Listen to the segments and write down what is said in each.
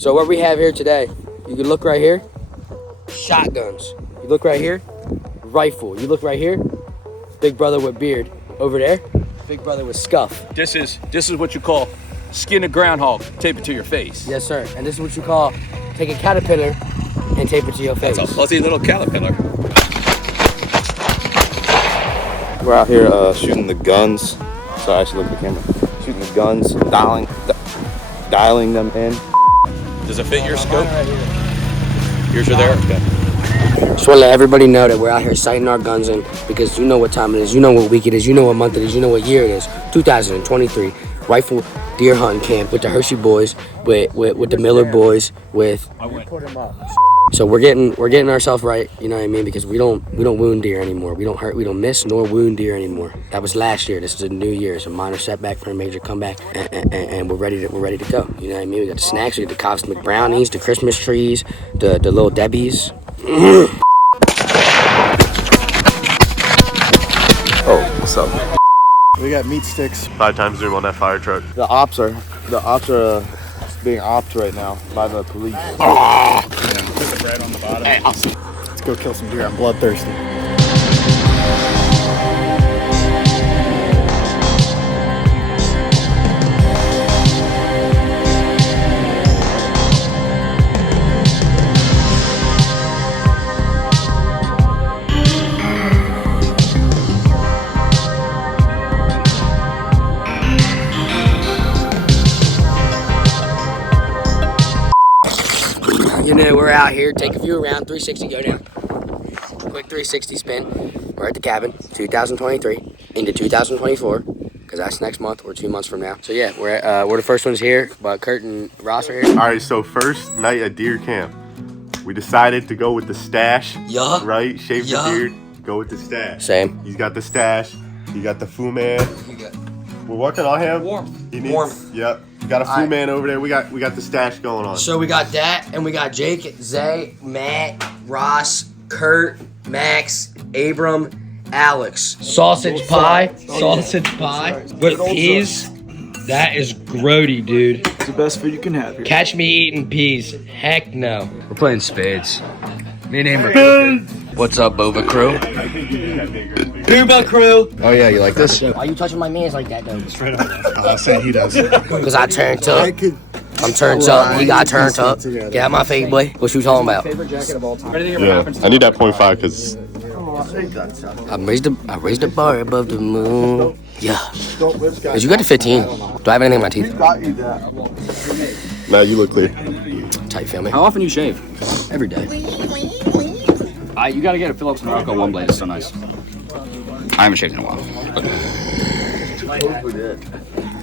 So what we have here today, you can look right here, shotguns. You look right here, rifle. You look right here, big brother with beard. Over there, big brother with scuff. This is what you call skin a groundhog, tape it to your face. Yes, sir. And this is what you call take a caterpillar and tape it to your face. That's a fuzzy little caterpillar. We're out here shooting the guns. So I actually look at the camera. Shooting the guns, dialing them in. Does it fit your scope? Yours are there? Okay. Just want to let everybody know that we're out here sighting our guns in because you know what time it is, you know what week it is, you know what month it is, you know what year it is. 2023 rifle deer hunting camp with the Hershey boys, with the Miller boys, with. So we're getting ourselves right, you know what I mean? Because we don't wound deer anymore. We don't hurt, we don't miss nor wound deer anymore. That was last year. This is a new year. It's a minor setback for a major comeback, and we're ready to go. You know what I mean? We got the snacks, we got the cosmic brownies, the Christmas trees, the little Debbies. Oh, what's up? We got meat sticks. 5 times zoom on that fire truck. The ops are being opped right now by the police. Put the bread on the bottom. Hey, let's go kill some deer. I'm bloodthirsty. You know, we're out here, take a few around, 360, go down. Quick 360 spin. We're at the cabin, 2023 into 2024, because that's next month or 2 months from now. So yeah, we're the first ones here, but Kurt and Ross are here. All right, so first night at deer camp, we decided to go with the stash. Yeah. Right? Shave Yeah. the beard, go with the stash. Same. He's got the stash. You got the Fu Man. We're working on him. Warmth. He needs, Warmth. Yep. You got a Fu Man over there. We got the stash going on. So we got that, and we got Jake, Zay, Matt, Ross, Kurt, Max, Abram, Alex. Sausage pie with peas. That is grody, dude. It's the best food you can have here. Catch me eating peas. Heck no. We're playing spades. Me and Amber. What's up, Boba Crew? Boba Crew. Oh yeah, you like this? Why you touching my mans like that, though? I said he does. Because I turned up. I'm turned up. He got turned up. Get out my face, boy. What you talking about? Yeah, I need that 0.5 because I raised the bar above the moon. Yeah. Cause you got the 15. Do I have anything in my teeth? now you look clear. Tight, feel me? How often you shave? Every day. You gotta get a Phillips Morocco one blade. It's so nice. I haven't shaved in a while.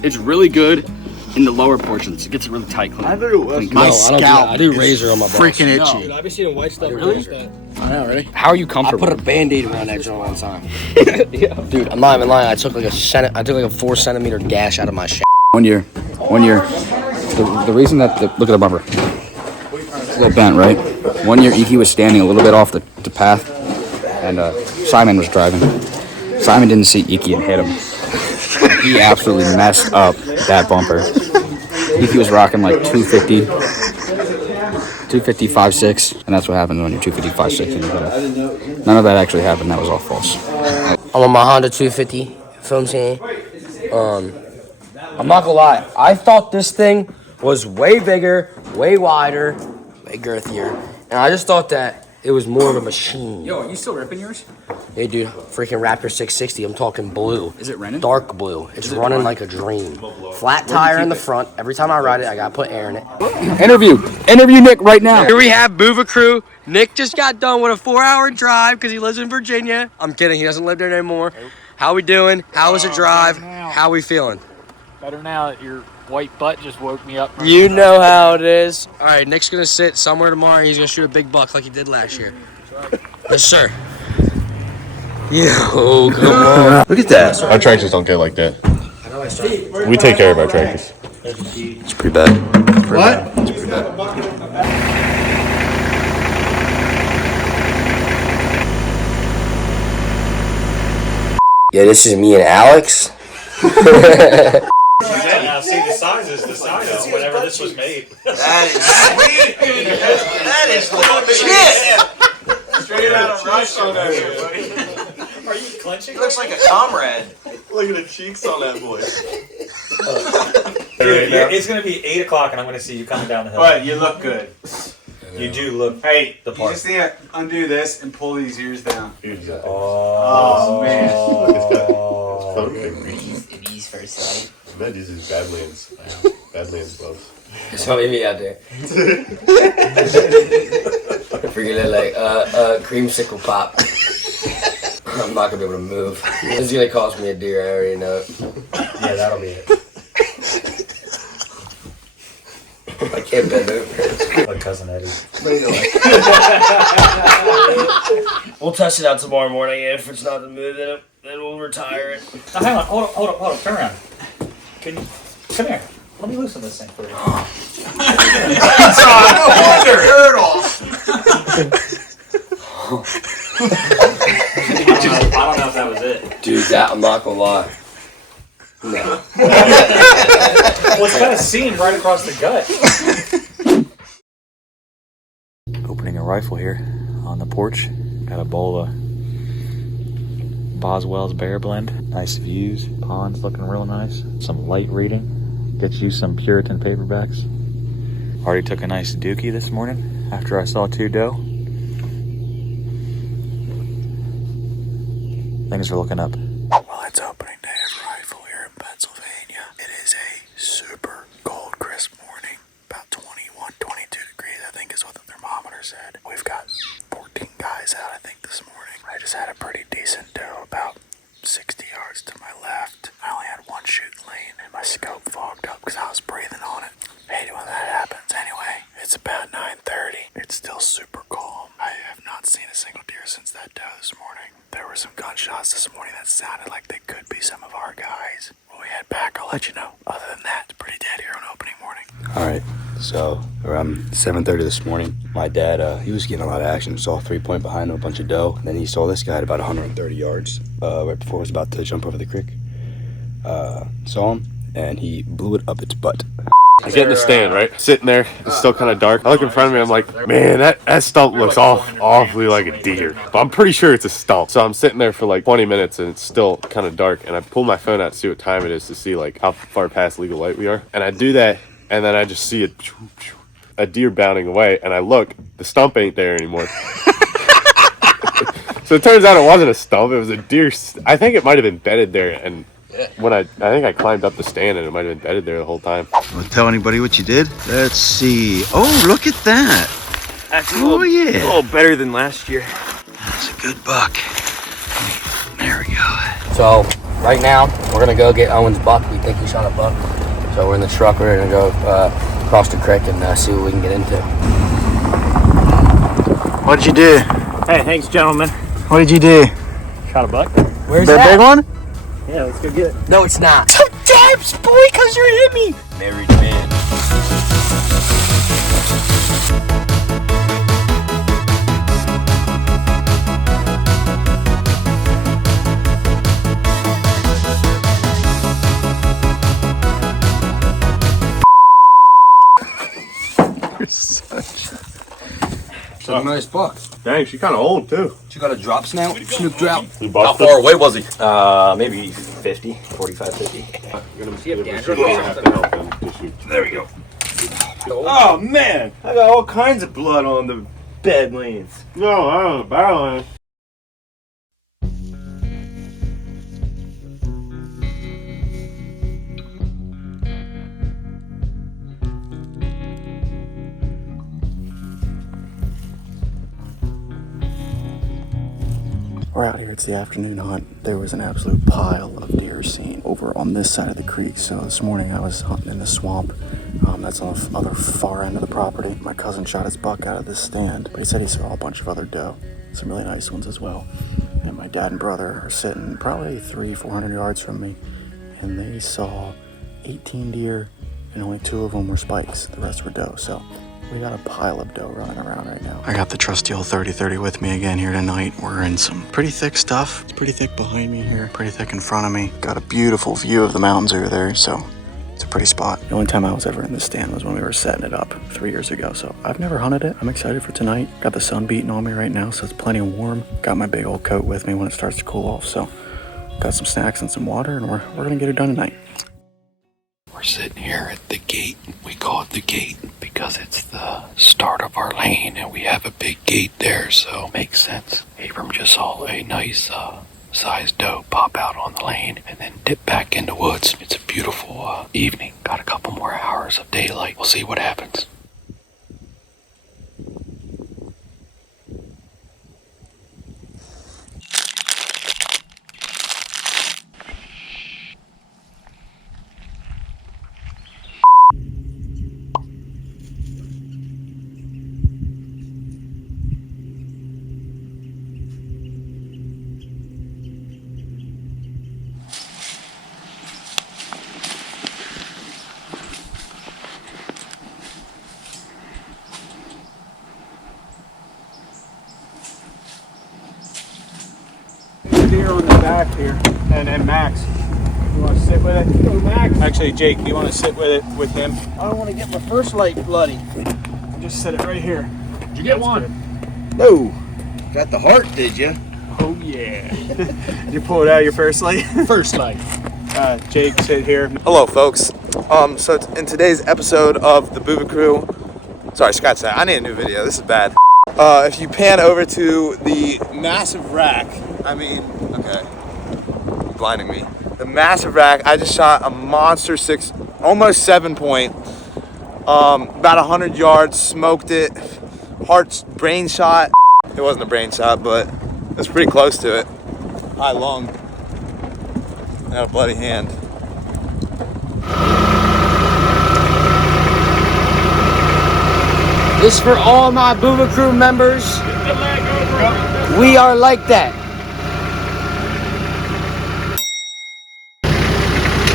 It's really good in the lower portions. It gets really tight. Clean. My scalp I do razor on my balls. freaking itchy. Dude, I've been seeing white stuff. Really? I know, ready? How are you I comfortable? put a band-aid around that joint one time. Dude, I'm not even lying. I took like a 4 centimeter gash out of my shit. One year. The reason that look at the bumper. It's a little bent, right? 1 year, Iki was standing a little bit off the path, and Simon was driving. Simon didn't see Iki and hit him. He absolutely messed up that bumper. Iki was rocking like 250, 5.6, and that's what happens when you're 250, 5.6. And you gotta, none of that actually happened. That was all false. I'm on my Honda 250. Feel what I'm saying? I'm not gonna lie. I thought this thing was way bigger, way wider, way girthier, and I just thought that it was more of a machine. Yo, are you still ripping yours? Hey, dude, freaking Raptor 660. I'm talking blue. Is it rented? Dark blue. It's running like a dream. Flat tire in the front. Every time I ride it, I gotta put air in it. Interview Nick right now. Here we have Boova Crew. Nick just got done with a 4-hour drive because he lives in Virginia. I'm kidding. He doesn't live there anymore. How we doing? How was the drive? How we feeling? Better now that your white butt just woke me up. You know how it is. All right, Nick's gonna sit somewhere tomorrow. He's gonna shoot a big buck like he did last year. Yes, sir. Yo, come on. Look at that. Our tractors don't get like that. We take care of our tractors. It's pretty bad. What? It's pretty bad. Yeah, this is me and Alex. Now see the size of whenever this was made. That is sweet. That is legit. Straight out of Russia on that buddy. Are you clenching? He looks like a comrade. Look at the cheeks on that boy. Dude, it's gonna be 8 o'clock, and I'm gonna see you coming down the hill. But you look good. You do look. Hey, the you part. just need to undo this and pull these ears down. Oh man. These first sight. Man, this is Badlands. Badlands gloves. So meet me out there. Freaking like creamsicle pop. I'm not gonna be able to move. It's gonna cost me a deer, I already know it. Yeah, that'll be it. I can't bend over. Like Cousin Eddie. We'll test it out tomorrow morning. If it's not the move, then we'll retire it. Now, hang on, hold up, turn around. Come here. Let me loosen this thing for you. No wonder. Shirt off. I don't know if that was it. Dude, that I'm not gonna lie. No. Well, it's kind of seamed right across the gut. Opening a rifle here on the porch. Got a bowl of Boswell's Bear Blend. Nice views. Pond's looking real nice. Some light reading. Get you some Puritan paperbacks. Already took a nice dookie this morning after I saw 2 doe. Things are looking up. Well, it's opening day of rifle here in Pennsylvania. It is a super cold, crisp morning. About 21, 22 degrees, I think is what the thermometer said. We've got 14 guys out, I think, this morning. I just had a pretty decent doe about 60 yards to my left. I only had one shooting lane and my scope fogged up because I was breathing on it. Hate it when that happens. Anyway, it's about 9:30. It's still super calm. I have not seen a single deer since that doe this morning. There were some gunshots this morning that sounded like they could be some of our guys. When we head back, I'll let you know. Other than that, it's pretty dead here on opening morning. Alright, so around 7:30 this morning, my dad, he was getting a lot of action. Saw a 3-point behind him, a bunch of doe. Then he saw this guy at about 130 yards, right before he was about to jump over the creek. Saw him, and he blew it up its butt. I get in the stand, right? Sitting there, it's still kind of dark. I look in front of me, I'm like, man, that stump looks awfully like a deer. But I'm pretty sure it's a stump. So I'm sitting there for like 20 minutes and it's still kind of dark. And I pull my phone out to see what time it is to see like how far past legal light we are. And I do that, and then I just see a deer bounding away. And I look, the stump ain't there anymore. So it turns out it wasn't a stump, it was a deer. I think it might have been bedded there, and when I think I climbed up the stand and it might have been bedded there the whole time. Want to tell anybody what you did? Let's see. Oh, look at that. That's a little better than last year. That's a good buck. There we go. So right now we're gonna go get Owen's buck. We think he shot a buck. So we're in the truck. We're gonna go across the creek and see what we can get into. What did you do? Hey, thanks, gentlemen. What did you do? Shot a buck? Where's The that? big one? Yeah, let's go get it. No, it's not. Dabs, boy, because you hit me. Married man. It's a nice buck. Dang, she's kind of old too. She got a drop snout, snoop drop. How far away was he? Maybe 50, 45, 50. There we go. Oh, man. I got all kinds of blood on the bed lanes. No, I don't know, Badlands. We're out here, it's the afternoon hunt. There was an absolute pile of deer seen over on this side of the creek. So this morning I was hunting in the swamp. That's on the other far end of the property. My cousin shot his buck out of this stand, but he said he saw a bunch of other doe. Some really nice ones as well. And my dad and brother are sitting probably 300-400 yards from me, and they saw 18 deer, and only 2 of them were spikes. The rest were doe. So we got a pile of doe running around right now. I got the trusty old 30-30 with me again here tonight. We're in some pretty thick stuff. It's pretty thick behind me here, pretty thick in front of me. Got a beautiful view of the mountains over there, so It's a pretty spot. The only time I was ever in this stand was when we were setting it up 3 years ago. So I've never hunted it. I'm excited for tonight. Got the sun beating on me right now, so it's plenty of warm. Got my big old coat with me when it starts to cool off. So got some snacks and some water, and we're gonna get it done tonight. We're sitting here at the gate. We call it the gate because it's the start of our lane, and we have a big gate there, so it makes sense. Abram just saw a nice sized doe pop out on the lane and then dip back in the woods. It's a beautiful evening. Got a couple more hours of daylight. We'll see what happens. Deer on the back here, and then Max. You want to sit with it? Go, Max. Actually, Jake, you want to sit with it with him? I don't want to get my first light bloody. Just set it right here. Did you get one? No. Got the heart, did you? Oh yeah. You pull it out of your first light. First light. Jake, sit here. Hello, folks. So in today's episode of the Booba Crew, sorry, scratch that. I need a new video. This is bad. If you pan over to the massive rack, okay, you're blinding me. The massive rack. I just shot a monster 6, almost 7 point, about 100 yards. Smoked it. Heart's brain shot. It wasn't a brain shot, but it was pretty close to it. High lung. And a bloody hand. This for all my Booba Crew members. We are like that.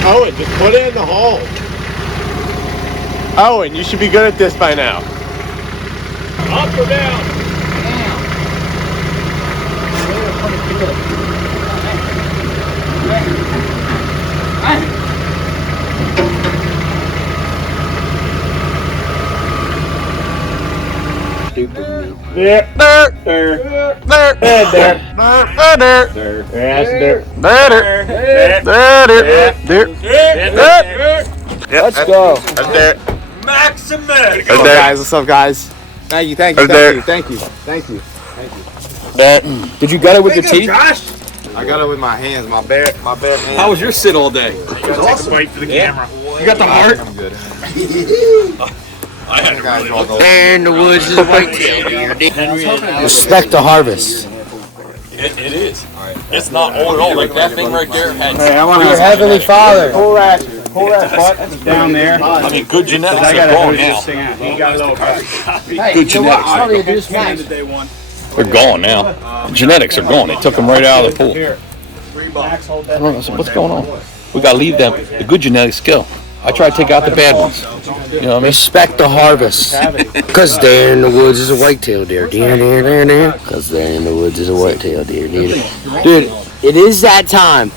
Owen, just put it in the hole. Owen, you should be good at this by now. Up or down? Let's go. Maximus! What's up, guys? What's up, guys? Thank you. Thank you. Did you gut it with your teeth? I got it with my hands, my bare hands. How was your sit all day? Wait for the camera. You got the heart? I'm good. I had to really look. There in the woods is a whitetail deer. Respect the harvest. It is. It's not old at all. Like that thing right there had. Hey, I want Your heavenly Father. pull that butt down there. I mean, good genetics I are gotta gone hose now. this thing out. He got a little cut. Hey, you know what? All you do is Max. They're gone now. Genetics are gone. They took them right out of the pool. Max, hold that. What's going on? We gotta leave them. The good genetics go. I try to take out the bad ones. You know what I mean? Respect the harvest. Cause there in the woods is a whitetail deer. Cause there in the woods is a whitetail deer. Dude, it is that time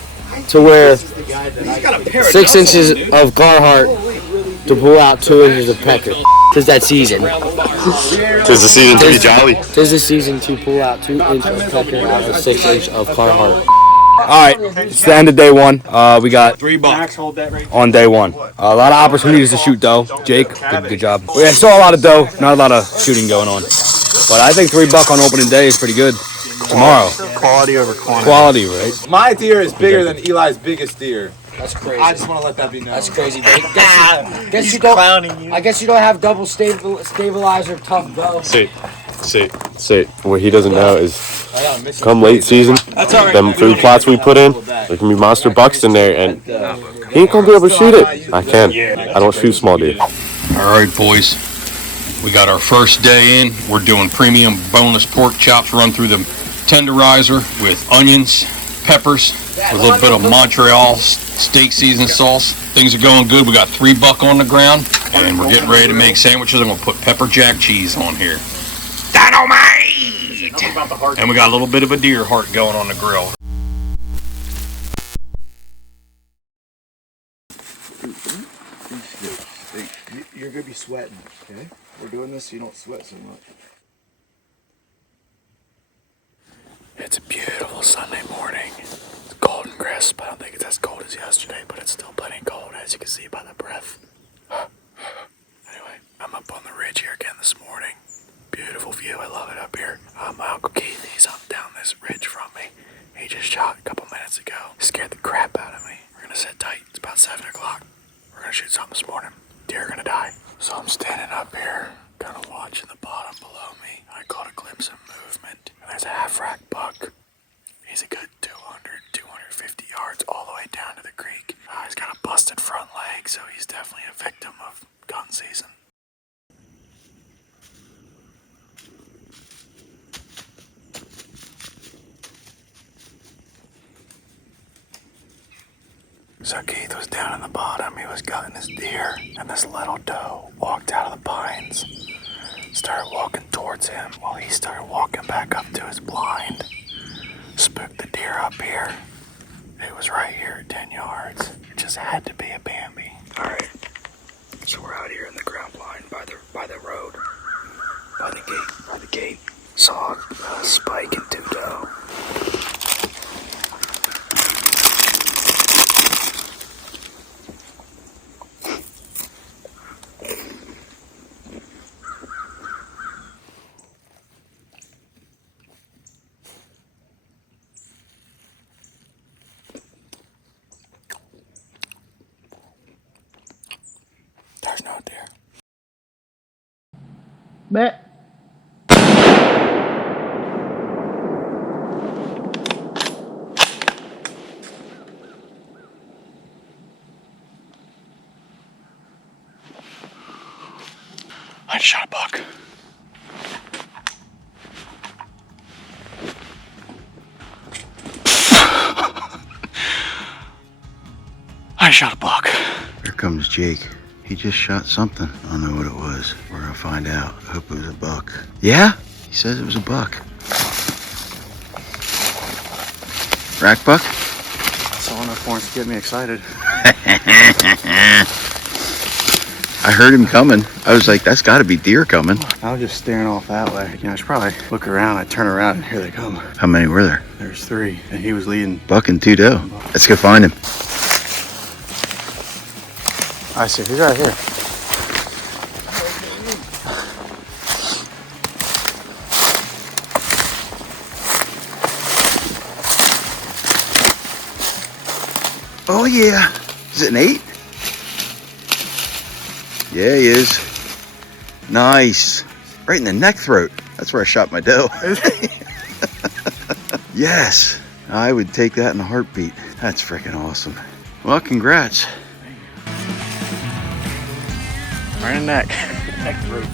to where 6 inches of Carhartt to pull out 2 inches of pecker. Tis that season. Tis the season to be jolly. Tis the season to pull out 2 inches of pecker out of 6 inches of Carhartt. All right, it's the end of day one. We got Max, hold that right. on day one. A lot of opportunities to shoot doe. Jake, good job. We saw a lot of doe, not a lot of shooting going on. But I think $3 on opening day is pretty good. Tomorrow. Quality over quantity. Quality, right? My deer is bigger than Eli's biggest deer. That's crazy. I just want to let that be known. That's crazy. I guess you don't have double stabilizer tough bow. See. What he doesn't know is, come late season, them food plots we put in, there can be monster bucks in there, and he ain't gonna be able to shoot it. I can. I don't shoot small deer. All right, boys. We got our first day in. We're doing premium boneless pork chops run through the tenderizer with onions, peppers, with a little bit of Montreal steak season sauce. Things are going good. We got $3 on the ground, and we're getting ready to make sandwiches. I'm gonna put pepper jack cheese on here. Dynamite! And we got a little bit of a deer heart going on the grill. sweating, okay? We're doing this so you don't sweat so much. It's a beautiful Sunday morning. It's cold and crisp. I don't think it's as cold as yesterday, but it's still plenty cold, as you can see by the breath. Anyway, I'm up on the ridge here again this morning. Beautiful view. I love it up here. My Uncle Keith, he's up down this ridge from me. He just shot a couple minutes ago. Scared the crap out of me. We're gonna sit tight. It's about 7 o'clock. We're gonna shoot something this morning. Deer are gonna die. So I'm standing up here, kind of watching the bottom below me. I caught a glimpse of movement. And there's a half-rack buck. He's a good 200, 250 yards all the way down to the creek. He's got a busted front leg, so he's definitely a victim of gun season. So Keith was down in the bottom, he was gutting his deer, and this little doe walked out of the pines, started walking towards him while he started walking back up to his blind. Spooked the deer up here. It was right here at 10 yards. It just had to be a Bambi. Alright, so we're out here in the ground blind by the road, by the gate. Saw a spike and 2 doe. There's no deer. Bet. I just shot a buck. I shot a buck. Here comes Jake. He just shot something. I don't know what it was. We're gonna find out. I hope it was a buck. Yeah? He says it was a buck. Rack buck? That's all enough for him to get me excited. I heard him coming. I was like, that's gotta be deer coming. I was just staring off that way. You know, I should probably look around. I turn around and here they come. How many were there? There's 3, and he was leading. Buck and 2 doe. Let's go find him. I see. He's right here. Oh yeah. Is it an 8? Yeah, he is. Nice. Right in the neck throat. That's where I shot my doe. Yes. I would take that in a heartbeat. That's freaking awesome. Well, congrats. Right in the neck. Neck through.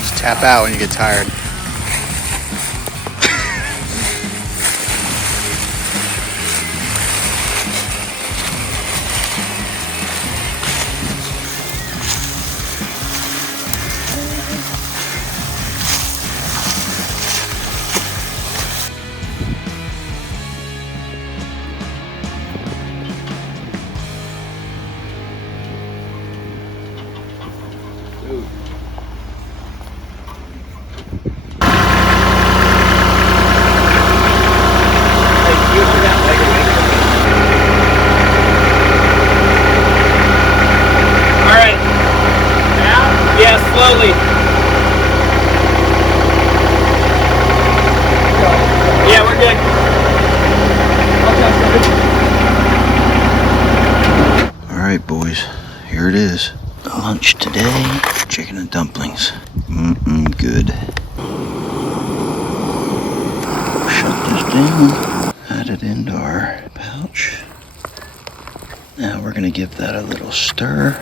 Just tap out when you get tired. Slowly. Yeah, we're good. All right, boys. Here it is. Lunch today. Chicken and dumplings. Good. Shut this down. Add it into our pouch. Now we're gonna give that a little stir.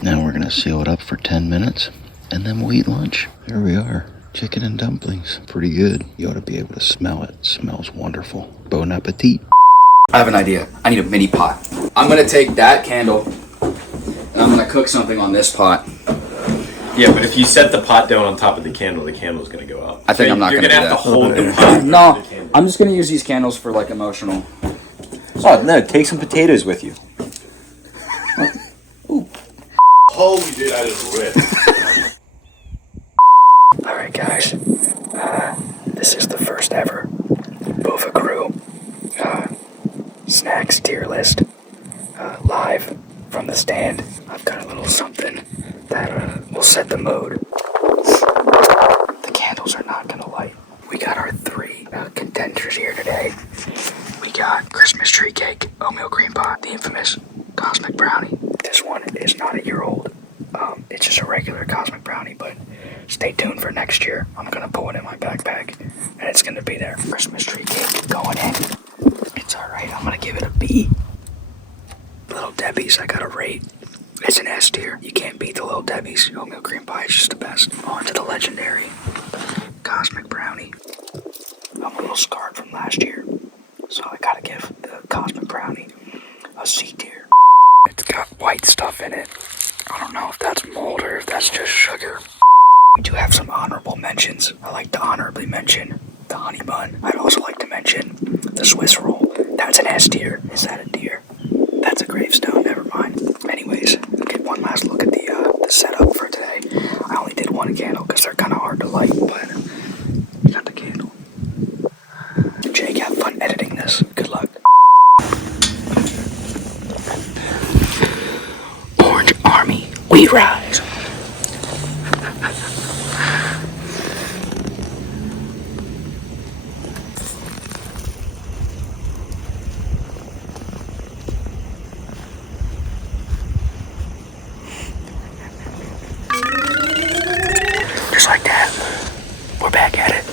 Now we're gonna seal it up for 10 minutes and then we'll eat lunch. Here we are. Chicken and dumplings. Pretty good. You ought to be able to smell it. It smells wonderful. Bon appetit. I have an idea. I need a mini pot. I'm gonna take that candle and I'm gonna cook something on this pot. Yeah, but if you set the pot down on top of the candle's gonna go out. I think I'm not You're gonna gonna do have to that. hold the pot. No, I'm just gonna use these candles for like emotional. Oh no, take some potatoes with you. Holy dude, I just ripped. Alright guys, this is the first ever Bova Crew snacks tier list live from the stand. I've got a little something that will set the mood. The candles are not gonna light. We got our 3 contenders here today. We got Christmas tree cake, oatmeal cream pie, the infamous cosmic brownie. This one is not a year old. It's just a regular cosmic brownie, but stay tuned for next year. I'm gonna put it in my backpack, and it's gonna be there. Christmas tree cake going in. It's alright, I'm gonna give it a B. Little Debbie's, I got a rate. It's an S tier. You can't beat the Little Debbie's. Oatmeal cream pie is just the best. On to the legendary cosmic brownie. I'm a little scarred from last year, so I gotta give the cosmic brownie a C tier. It's got white stuff in it. I don't know if that's mold or if that's just sugar. We do have some honorable mentions. I like to honorably mention the honey bun. I'd also like to mention the Swiss roll. That's an S tier. Is that a deer? That's a gravestone. Never mind. Anyways, get one last look at the setup for today. I only did one candle because they're kind of hard to light, but we got the candle. Jake, have fun editing this. Good luck. Orange Army, we rise. Just like that, we're back at it.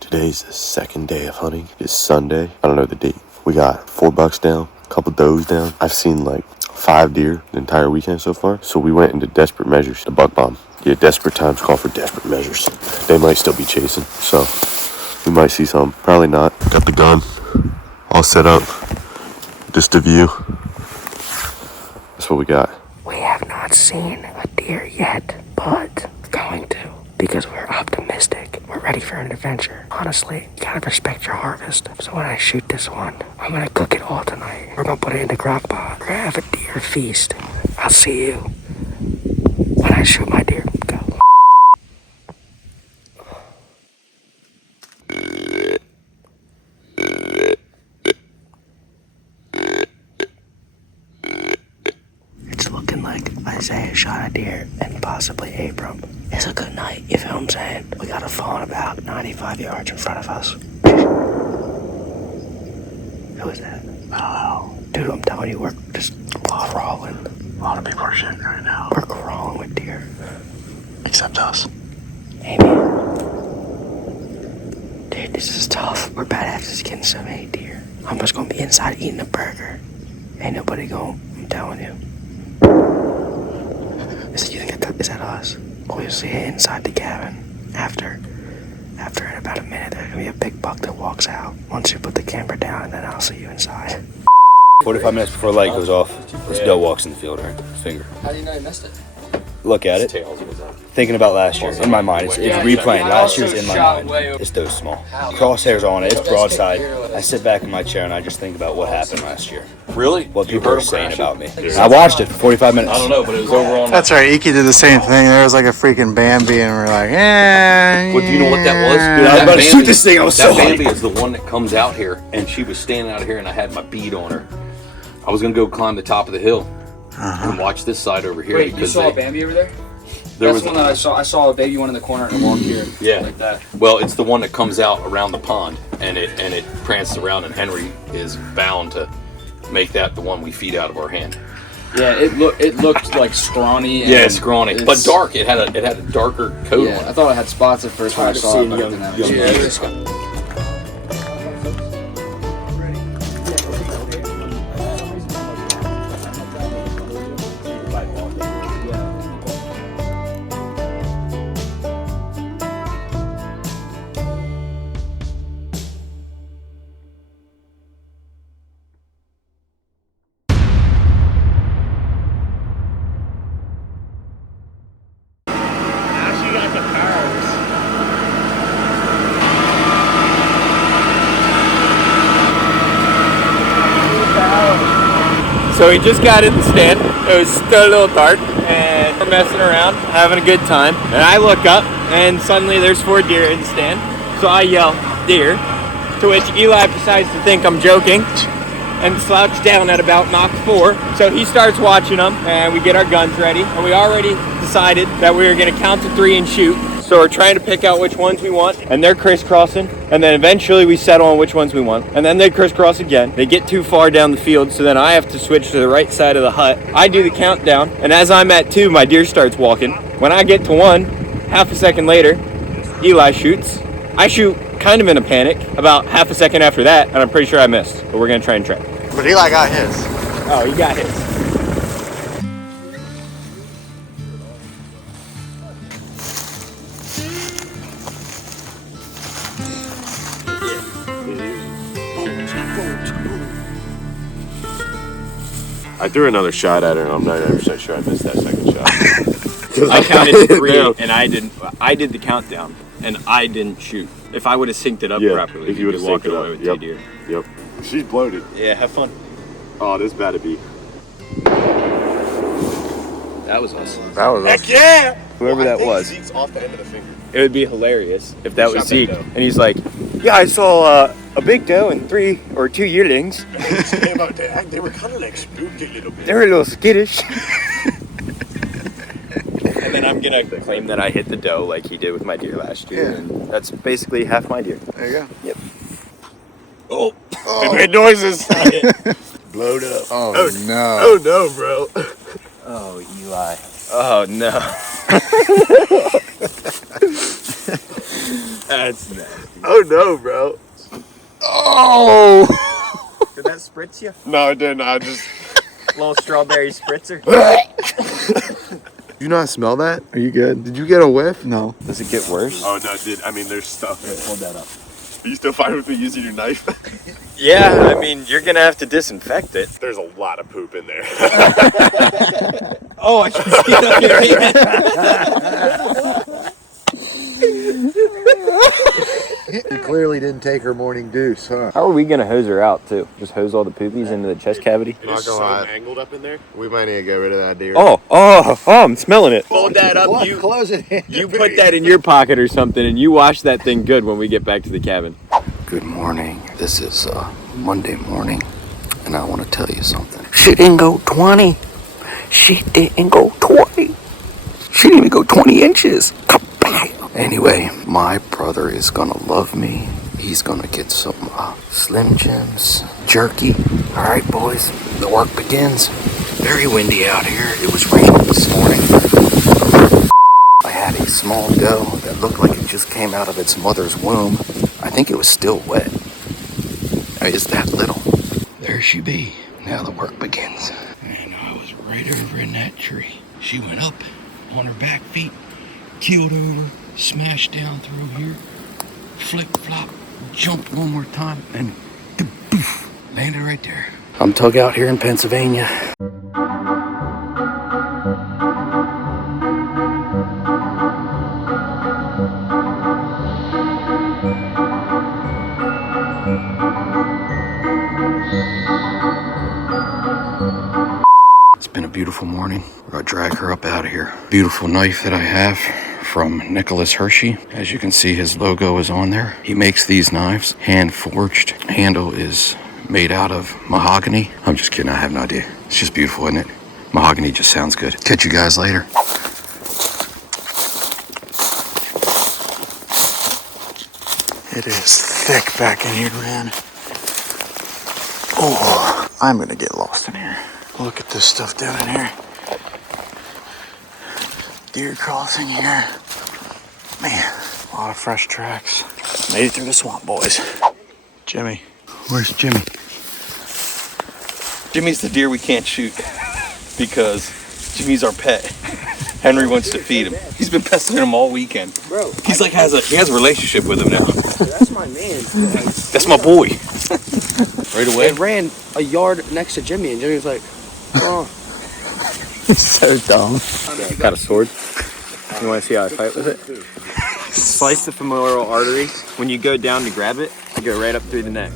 Today's the second day of hunting. It's Sunday. I don't know the date. We got 4 bucks down, a couple does down. I've seen like 5 deer the entire weekend so far. So we went into desperate measures. The buck bomb. Yeah, desperate times call for desperate measures. They might still be chasing, so we might see some. Probably not. Got the gun all set up. Just a view. That's what we got. We have not seen a deer yet, but we're going to because we're optimistic. We're ready for an adventure. Honestly, you gotta respect your harvest. So when I shoot this one, I'm gonna cook it all tonight. We're gonna put it in the crock pot. We're gonna have a deer feast. I'll see you when I shoot my deer. Go. It's looking like Isaiah shot a deer and possibly Abram. It's a good night, you feel what I'm saying? We got a fawn about 95 yards in front of us. Who is that? I don't know. Dude, I'm telling you, we're just crawling. A lot of people are shitting right now. We're crawling with deer. Except us. Maybe. Dude, this is tough. We're badasses getting so many deer. I'm just gonna be inside eating a burger. Ain't nobody going, I'm telling you. Is that us? We'll see it inside the cabin. After in about a minute, there's gonna be a big buck that walks out. Once you put the camera down, and then I'll see you inside. 45 minutes before the light goes off, this doe walks in the field, right? Finger. How do you know you missed it? Look at it. Thinking about last year. In my mind, it's replaying. Last year's in my mind. This doe's small. Crosshairs on it. It's broadside. I sit back in my chair and I just think about what happened last year. Really? What people are saying about me. I watched it for 45 minutes. I don't know, but it was over on. That's right. Iki did the same thing. There was like a freaking Bambi, and we're like, eh. Well, do you know what that was? Dude, I was about to shoot this thing. I was so Bambi hyped. is the one that comes out here, and she was standing out here, and I had my bead on her. I was gonna go climb the top of the hill and watch this side over here. Wait, you saw a Bambi over there? That's one that I saw. I saw a baby one in the corner and walked here. Yeah, like that. Well, it's the one that comes out around the pond, and it prances around, and Henry is bound to make that the one we feed out of our hand. Yeah, it looked like scrawny. Yeah, scrawny, but dark. It had a darker coat on it. I thought it had spots at first when I saw it, but it didn't have Yeah. So he just got in the stand. It was still a little dark, and we're messing around, having a good time. And I look up, and suddenly there's 4 deer in the stand. So I yell, "Deer," to which Eli decides to think I'm joking and slouch down at about Mach 4. So he starts watching them, and we get our guns ready. And we already decided that we were gonna count to 3 and shoot. So we're trying to pick out which ones we want, and they're crisscrossing. And then eventually we settle on which ones we want. And then they crisscross again. They get too far down the field, so then I have to switch to the right side of the hut. I do the countdown, and as I'm at 2, my deer starts walking. When I get to 1, half a second later, Eli shoots. I shoot kind of in a panic about half a second after that, and I'm pretty sure I missed, but we're gonna try and track. But Eli got his. Oh, he got his. I threw another shot at her, and I'm not 100% sure I missed that second shot. I counted to 3, and I did the countdown, and I didn't shoot. If I would have synced it up properly, if you would have walked synced it away up. with 2 deer. Yep. She's bloated. Yeah, have fun. Oh, this better be. That was us. That was Heck yeah! Whoever that was. Zeke's off the end of the finger. It would be hilarious if that was Shot that Zeke, doe. and he's like, "Yeah, I saw a big doe and 3 or 2 yearlings. They were kind of like spooked a little bit. They were a little skittish." And then I'm gonna claim that I hit the doe like he did with my deer last year, and that's basically half my deer. There you go. Yep. Oh, it made noises. Blowed up. Oh, no. Oh no, bro. Oh, Eli. Oh no. That's nasty. Oh no, bro. Oh! Did that spritz you? No, it didn't. I just. Little strawberry spritzer. You not smell that? Are you good? Did you get a whiff? No. Does it get worse? Oh, no, dude. I mean, there's stuff. Hold that up. Are you still fine with me using your knife? Yeah, I mean, you're gonna have to disinfect it. There's a lot of poop in there. Oh, I can see that. You clearly didn't take her morning deuce, huh? How are we gonna hose her out too? Just hose all the poopies into the chest cavity? It is so angled up in there. We might need to get rid of that deer. Oh, I'm smelling it. Fold that up. Close it. You put that in your pocket or something, and you wash that thing good when we get back to the cabin. Good morning. This is Monday morning, and I want to tell you something. She didn't go 20. She didn't go 20. She didn't even go 20 inches. Anyway, my brother is gonna love me. He's gonna get some Slim Jims, jerky. All right, boys, the work begins. Very windy out here. It was raining this morning. I had a small doe that looked like it just came out of its mother's womb. I think it was still wet. It's that little. There she be. Now the work begins. And I was right over in that tree. She went up on her back feet, keeled over, smashed down through here, flip-flop, jumped one more time, and poof, landed right there. I'm Tug out here in Pennsylvania. It's been a beautiful morning. We're gonna drag her up out of here. Beautiful knife that I have from Nicholas Hershey. As you can see, his logo is on there. He makes these knives, hand forged. Handle is made out of mahogany. I'm just kidding, I have no idea. It's just beautiful, isn't it? Mahogany just sounds good. Catch you guys later. It is thick back in here, man. Oh, I'm gonna get lost in here. Look at this stuff down in here. Deer crossing here. Man, a lot of fresh tracks. Made it through the swamp, boys. Jimmy. Where's Jimmy? Jimmy's the deer we can't shoot because Jimmy's our pet. Henry wants to feed him. He's been pestering him all weekend. Bro, He's like he has a relationship with him now. that's my man. That's my boy. Right away. It ran a yard next to Jimmy, and Jimmy was like, "Oh." So dumb. Got a sword. You want to see how I fight with it? Slice the femoral artery. When you go down to grab it, you go right up through the neck.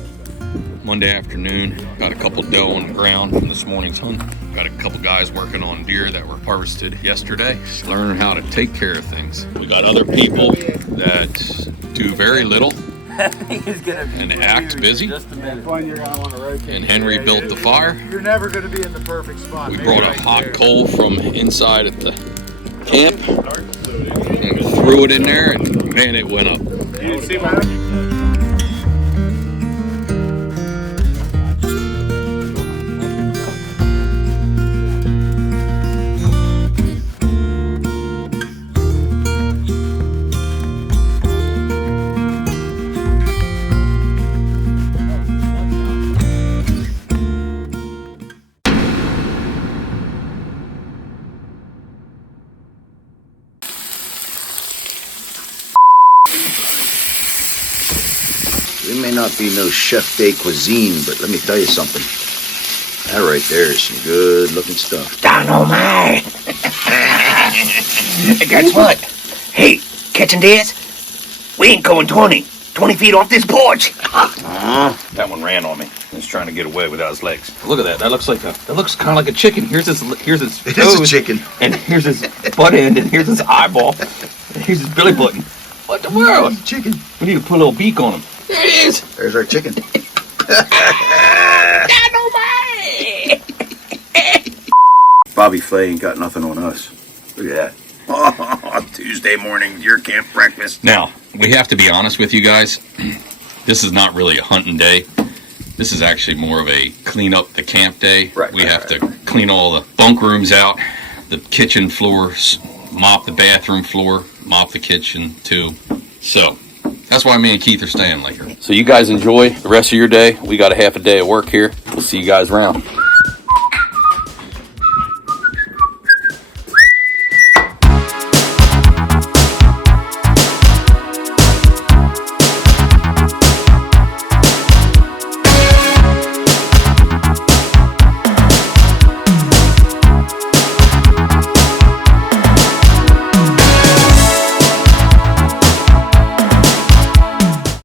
Monday afternoon. Got a couple doe on the ground from this morning's hunt. Got a couple guys working on deer that were harvested yesterday. Just learning how to take care of things. We got other people that do very little and act busy. And Henry built the fire. You're never going to be in the perfect spot. We brought a hot coal from inside at the camp and threw it in there, and man, it went up. You see my We may not be no chef de cuisine, but let me tell you something. That right there is some good looking stuff. Dynamite! Guess what? Hey, catching dares? We ain't going 20 feet off this porch. That one ran on me. He's trying to get away without his legs. Look at that. That looks kind of like a chicken. Here's his toes. It is a chicken. And here's his butt end, and here's his eyeball, and here's his belly button. What the world? It's a chicken. We need to put a little beak on him. There it is. There's our chicken. Bobby Flay ain't got nothing on us. Look at that. Oh, Tuesday morning deer camp breakfast. Now, we have to be honest with you guys. This is not really a hunting day. This is actually more of a clean up the camp day. We have to clean all the bunk rooms out, the kitchen floors, mop the bathroom floor, mop the kitchen too. So that's why me and Keith are staying later. So you guys enjoy the rest of your day. We got a half a day of work here. We'll see you guys around.